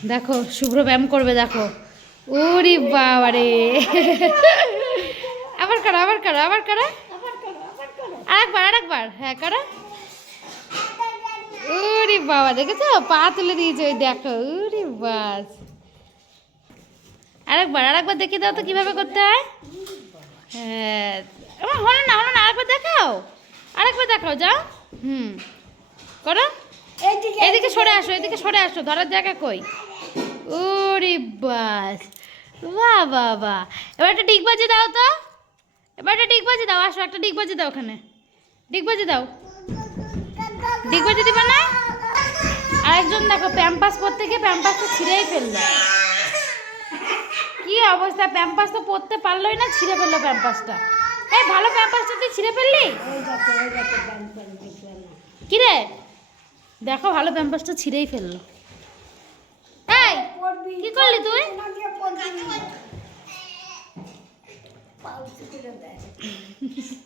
দেখো শুভ্র ব্যায়াম করবে দেখো। ওরে বাবারে। আবার করো আবার করো আবার করো। আরেকবার আরেকবার। হ্যাঁ করো। ওরে বাবা দেখেছ? পা তুলে দিয়েছে ওই দেখো। ওরে বাস। আরেকবার আরেকবার দেখিয়ে দাও তো কীভাবে করতে হয়। হ্যাঁ। আমার হলো না হলো না আরেকবার দেখাও। আরেকবার দেখাও যাও। হুম। করো। এদিকে সরে আসো এদিকে সরে আসো ধরার জায়গা কই? ওরে বাস বাহ বাহ বাহ এবার একটা ডিগবাজি দাও তো। এবার একটা ডিগবাজি দাও আসো একটা ডিগবাজি দাও ওখানে। ডিগ ডিগবাজি দাও। ডিগ ডিগবাজি দিবা না? আরেকজন দেখো প্যাম্পাস পরতে গিয়ে প্যাম্পাসটা ছিঁড়েই ফেলল। কি অবস্থা প্যাম্পাস তো পরতে পারলোই না ছিঁড়ে ফেলল প্যাম্পাসটা। এই ভালো প্যাম্পাসটা তুই ছিঁড়ে ফেললি? করে? দেখো ভালো প্যাম্পাসটা ছিঁড়েই ফেলল। এই কি করলি তুই?